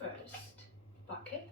First, bucket.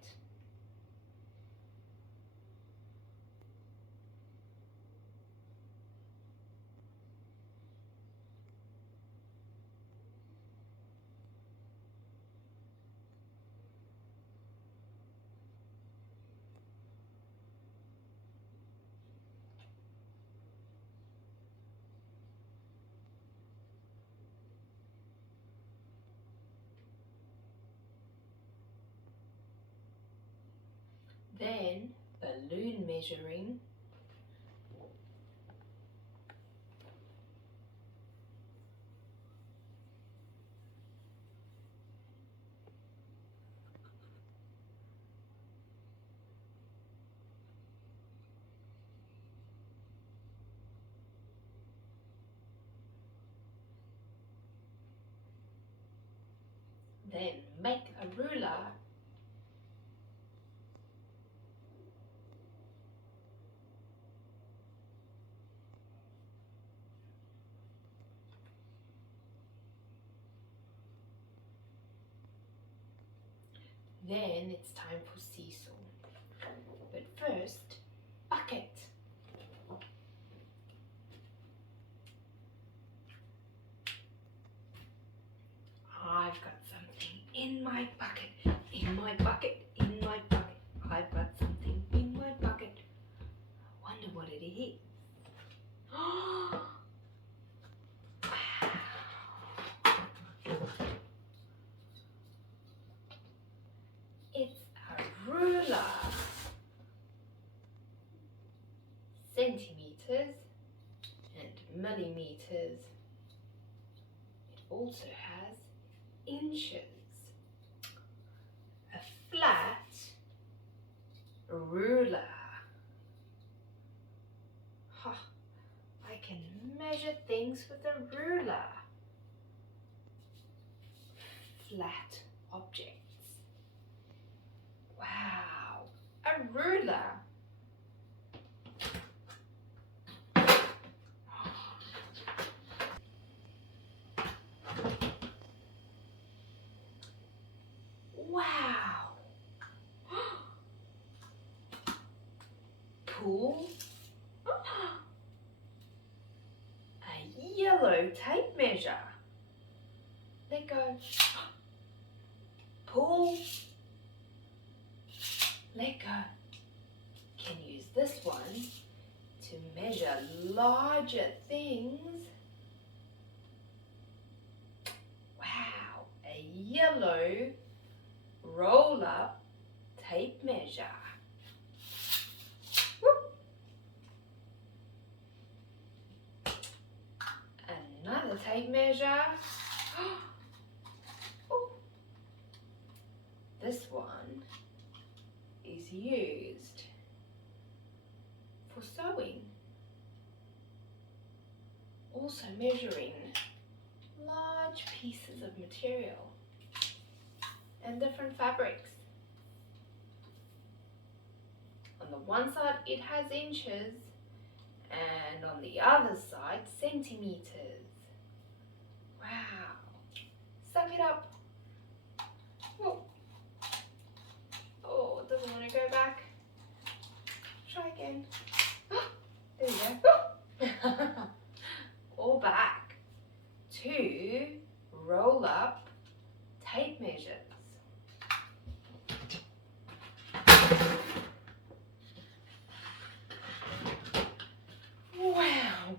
Then balloon measuring. Then make a ruler. Then it's time for seesaw. But first, bucket. I've got something in my bucket, in my bucket, in my bucket. I've got something in my bucket. I wonder what it is. Wow. It's a ruler. Centimeters and millimeters. It also has inches. A flat ruler. I can measure things with a ruler. Flat objects. Wow, a ruler. Wow. Pool. A yellow tape measure. Let go. Pull. Let go. Can use this one to measure larger things. Wow, a yellow roll-up tape measure. Whoop. Another tape measure. Oh. This one is used for sewing. Also measuring large pieces of material and different fabrics. On the one side it has inches and on the other side centimeters. Wow. Suck it up. Oh, oh, it doesn't want to go back. Try again. There you go. All back. 2 roll-up tape measures. Wow,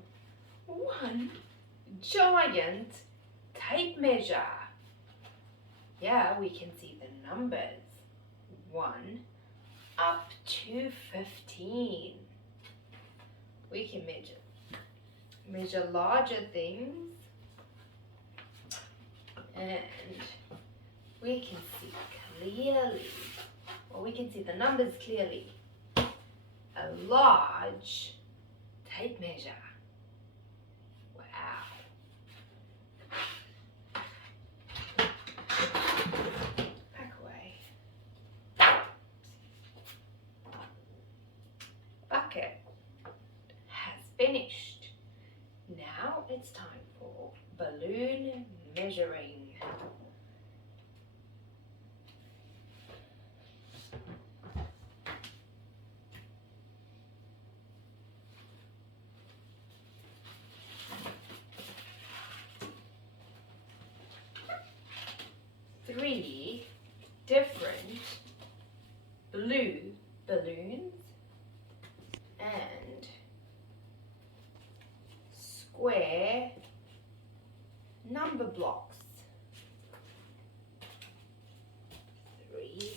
1 giant tape measure. Yeah, we can see the numbers. 1 up to 15. We can measure larger things, and we can see clearly, or we can see the numbers clearly. A large tape measure. Wow. Back away. Bucket has finished. Now it's time for balloon measuring. 3 different blue balloons and square number blocks. 3.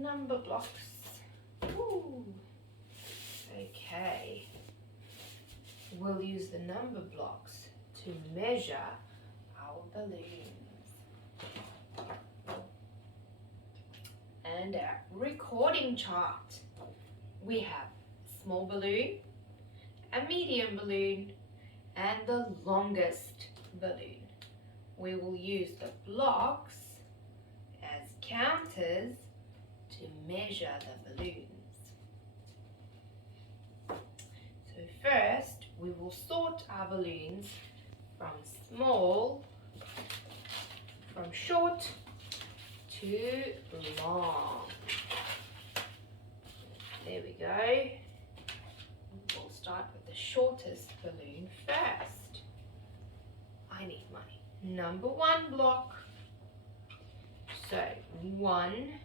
Number blocks. Ooh. Okay. We'll use the number blocks to measure our balloons. And our recording chart. We have a small balloon, a medium balloon, and the longest balloon. We will use the blocks as counters to measure the balloons. So first, we will sort our balloons from short to long. There we go. We'll start with the shortest balloon first. I need money. Number 1 block. So 1,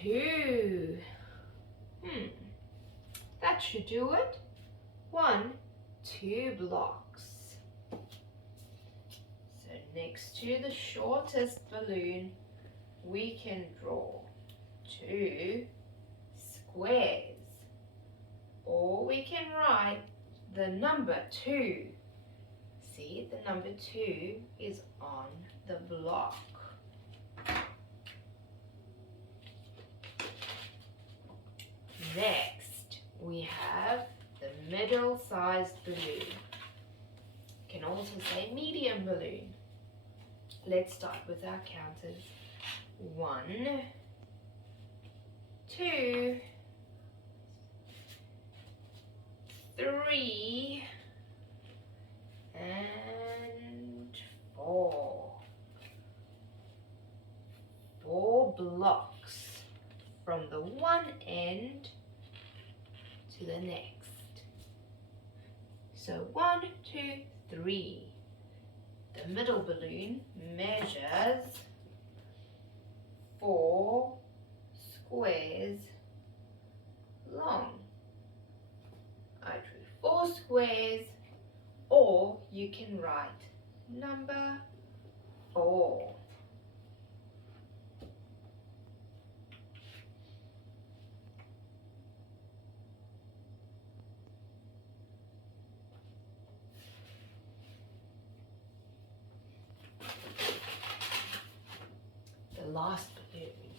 2. That should do it. 1, 2 blocks. So next to the shortest balloon, we can draw 2 squares. Or we can write the number 2. See, the number 2 is on the block. Next, we have the middle-sized balloon. Can also say medium balloon. Let's start with our counters. 1, 2, 3, and 4. 4 blocks from the one end to the next. So 1, 2, 3. The middle balloon measures 4 squares long. I drew 4 squares, or you can write number 4. The last balloon.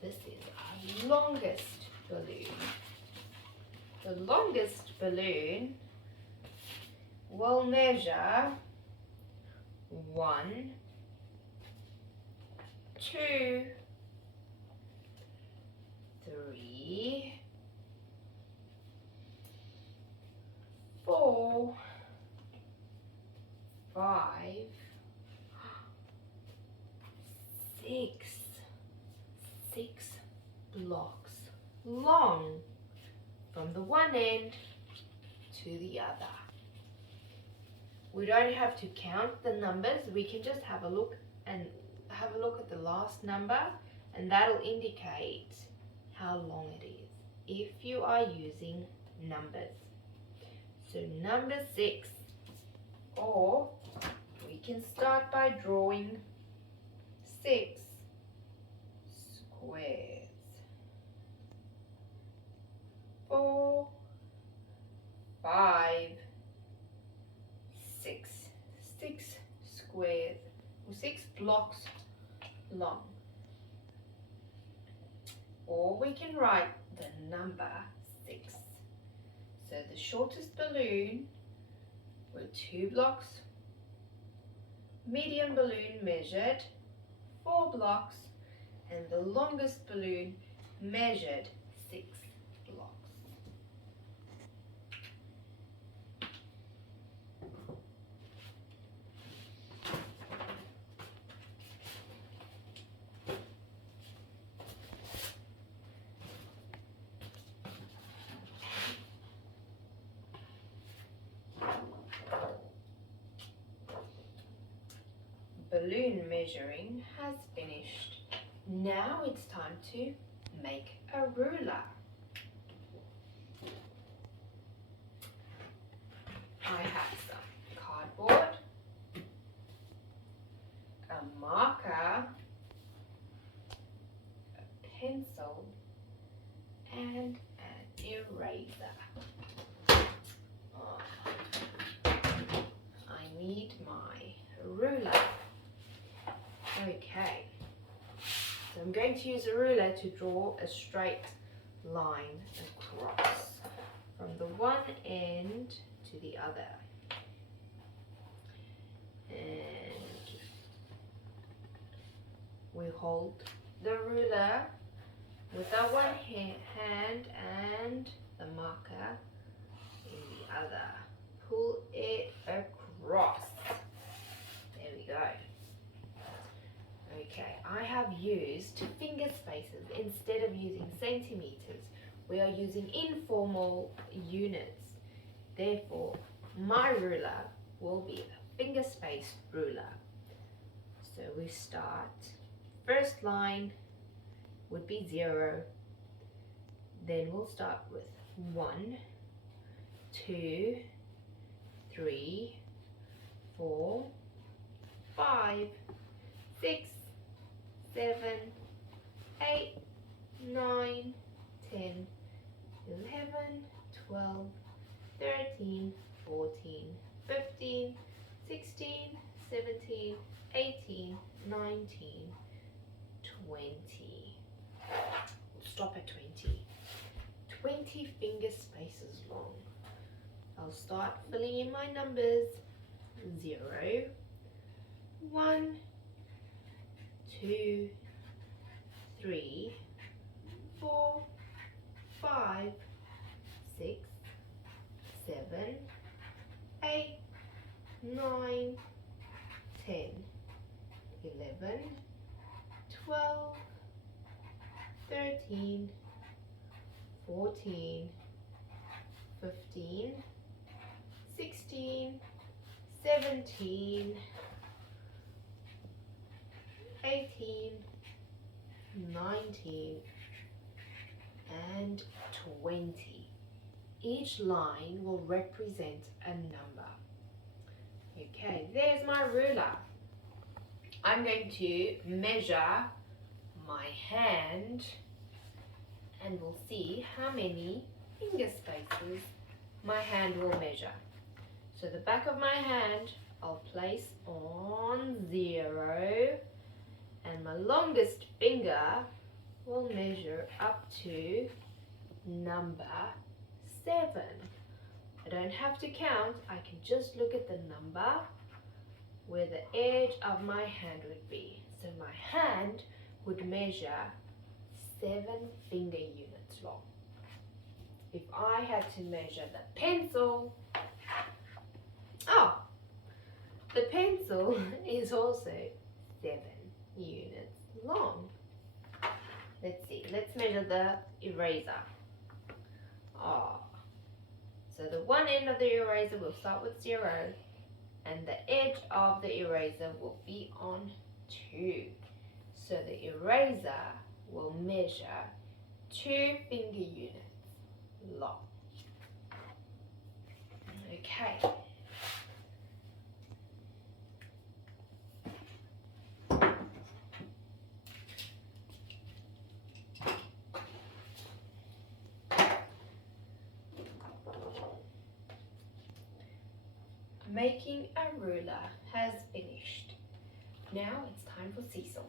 This is our longest balloon. The longest balloon will measure 1, 2, 3, 4, 5, 6 blocks long from the one end to the other. We don't have to count the numbers, we can just have a look at the last number, and that'll indicate how long it is if you are using numbers. So number 6, or we can start by drawing 6 squares. 4, 5, 6. 6 squares, or 6 blocks long. Or we can write the number 6. So the shortest balloon were 2 blocks. Medium balloon measured 4 blocks, and the longest balloon measured 6 blocks. balloon measuring has finished. Now it's time to make a ruler. I have some cardboard, a marker, a pencil, and an eraser. I need my ruler. Okay, so I'm going to use a ruler to draw a straight line across from the one end to the other. And we hold the ruler with our one hand and the marker in the other. Pull it across. There we go. Okay, I have used finger spaces instead of using centimeters. We are using informal units. Therefore, my ruler will be a finger space ruler. So we start, first line would be 0. Then we'll start with 1, 2, 3, 4, 5, 6, 7, 8, 9, 10, 11, 12, 13, 14, 15, 16, 17, 18, 19, 20. We'll stop at 20. 20 finger spaces long. I'll start filling in my numbers. 0, 1, 2, 3, 4, 5, 6, 7, 8, 9, 10, 11, 12, 13, 14, 15, 16, 17, 18, 19, and 20. Each line will represent a number. Okay, there's my ruler. I'm going to measure my hand and we'll see how many finger spaces my hand will measure. So the back of my hand I'll place on 0 and my longest finger will measure up to number 7. I don't have to count, I can just look at the number where the edge of my hand would be. So my hand would measure 7 finger units long. If I had to measure the pencil, the pencil is also 7 units long. Let's see, let's measure the eraser. So the one end of the eraser will start with 0 and the edge of the eraser will be on 2. So the eraser will measure 2 finger units long. Okay. Making a ruler has finished. Now it's time for Cecil.